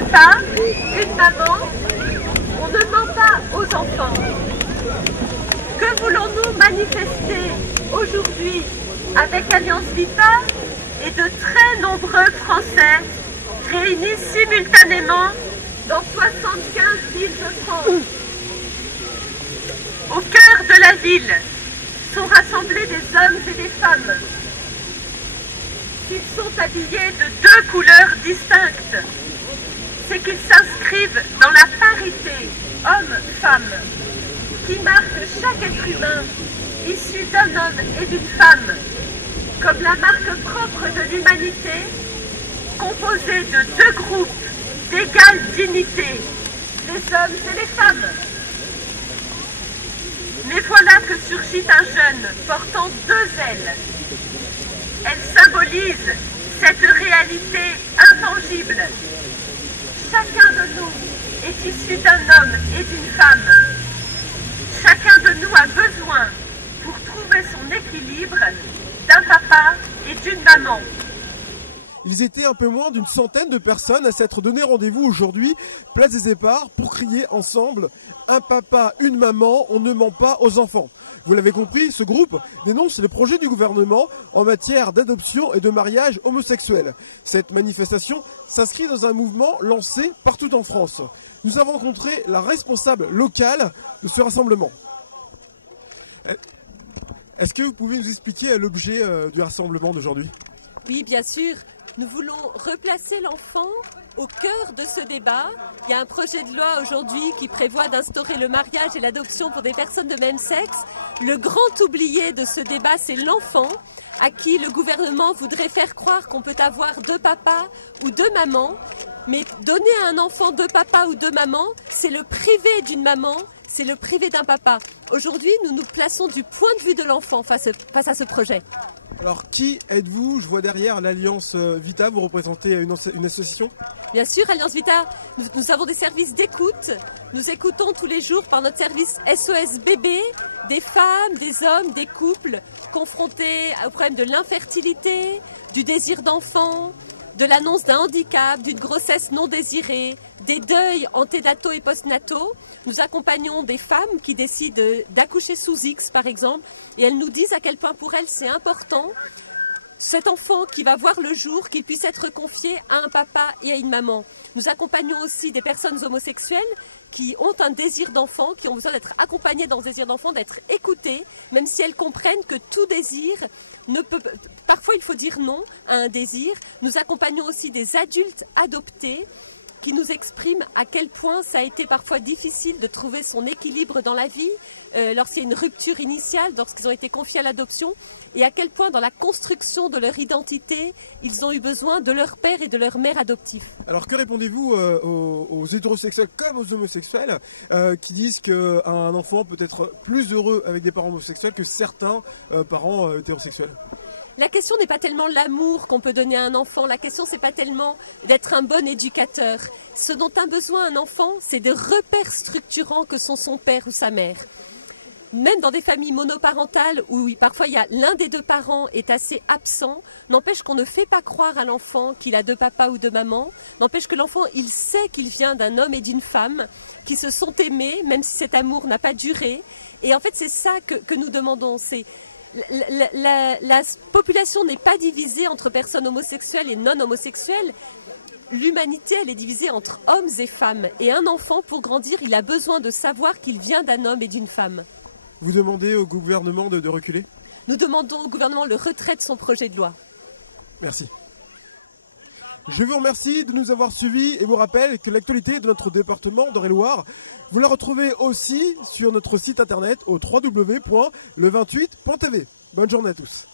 papa, une maman, on ne ment pas aux enfants. Que voulons-nous manifester aujourd'hui avec Alliance Vita et de très nombreux Français réunis simultanément dans 75 villes de France? Au cœur de la ville sont rassemblés des hommes et des femmes. S'ils sont habillés de deux couleurs distinctes, c'est qu'ils s'inscrivent dans la parité homme-femme qui marque chaque être humain issu d'un homme et d'une femme comme la marque propre de l'humanité, composée de deux groupes d'égale dignité, les hommes et les femmes. Mais voilà que surgit un jeune portant deux ailes. Elle symbolise cette réalité intangible. Chacun de nous est issu d'un homme et d'une femme. Chacun de nous a besoin, pour trouver son équilibre, d'un papa et d'une maman. Ils étaient un peu moins d'une centaine de personnes à s'être donné rendez-vous aujourd'hui, place des Éparts, pour crier ensemble « Un papa, une maman, on ne ment pas aux enfants ». Vous l'avez compris, ce groupe dénonce les projets du gouvernement en matière d'adoption et de mariage homosexuel. Cette manifestation s'inscrit dans un mouvement lancé partout en France. Nous avons rencontré la responsable locale de ce rassemblement. Est-ce que vous pouvez nous expliquer l'objet du rassemblement d'aujourd'hui? Oui, bien sûr. Nous voulons replacer l'enfant au cœur de ce débat. Il y a un projet de loi aujourd'hui qui prévoit d'instaurer le mariage et l'adoption pour des personnes de même sexe. Le grand oublié de ce débat, c'est l'enfant, à qui le gouvernement voudrait faire croire qu'on peut avoir deux papas ou deux mamans. Mais donner à un enfant deux papas ou deux mamans, c'est le priver d'une maman, c'est le priver d'un papa. Aujourd'hui, nous nous plaçons du point de vue de l'enfant face à ce projet. Alors, qui êtes-vous? Je vois derrière l'Alliance Vita, vous représentez une association? Bien sûr, Alliance Vita, nous avons des services d'écoute. Nous écoutons tous les jours par notre service SOS Bébé des femmes, des hommes, des couples confrontés au problème de l'infertilité, du désir d'enfant, de l'annonce d'un handicap, d'une grossesse non désirée, des deuils anténataux et postnataux. Nous accompagnons des femmes qui décident d'accoucher sous X, par exemple, et elles nous disent à quel point pour elles c'est important, cet enfant qui va voir le jour, qu'il puisse être confié à un papa et à une maman. Nous accompagnons aussi des personnes homosexuelles qui ont un désir d'enfant, qui ont besoin d'être accompagnées dans ce désir d'enfant, d'être écoutées, même si elles comprennent que tout désir ne peut... Parfois, il faut dire non à un désir. Nous accompagnons aussi des adultes adoptés qui nous expriment à quel point ça a été parfois difficile de trouver son équilibre dans la vie, lorsqu'il y a une rupture initiale, lorsqu'ils ont été confiés à l'adoption, et à quel point dans la construction de leur identité, ils ont eu besoin de leur père et de leur mère adoptifs. Alors que répondez-vous aux hétérosexuels comme aux homosexuels qui disent qu'un enfant peut être plus heureux avec des parents homosexuels que certains parents hétérosexuels? La question n'est pas tellement l'amour qu'on peut donner à un enfant, la question c'est pas tellement d'être un bon éducateur. Ce dont a besoin un enfant, c'est des repères structurants que sont son père ou sa mère. Même dans des familles monoparentales où parfois il y a l'un des deux parents est assez absent, n'empêche qu'on ne fait pas croire à l'enfant qu'il a deux papas ou deux mamans, n'empêche que l'enfant il sait qu'il vient d'un homme et d'une femme qui se sont aimés, même si cet amour n'a pas duré. Et en fait c'est ça que nous demandons, c'est la population n'est pas divisée entre personnes homosexuelles et non homosexuelles. L'humanité, elle est divisée entre hommes et femmes. Et un enfant, pour grandir, il a besoin de savoir qu'il vient d'un homme et d'une femme. Vous demandez au gouvernement de reculer? Nous demandons au gouvernement le retrait de son projet de loi. Merci. Je vous remercie de nous avoir suivis et vous rappelle que l'actualité de notre département d'Eure-et-Loir, vous la retrouvez aussi sur notre site internet au www.le28.tv. Bonne journée à tous.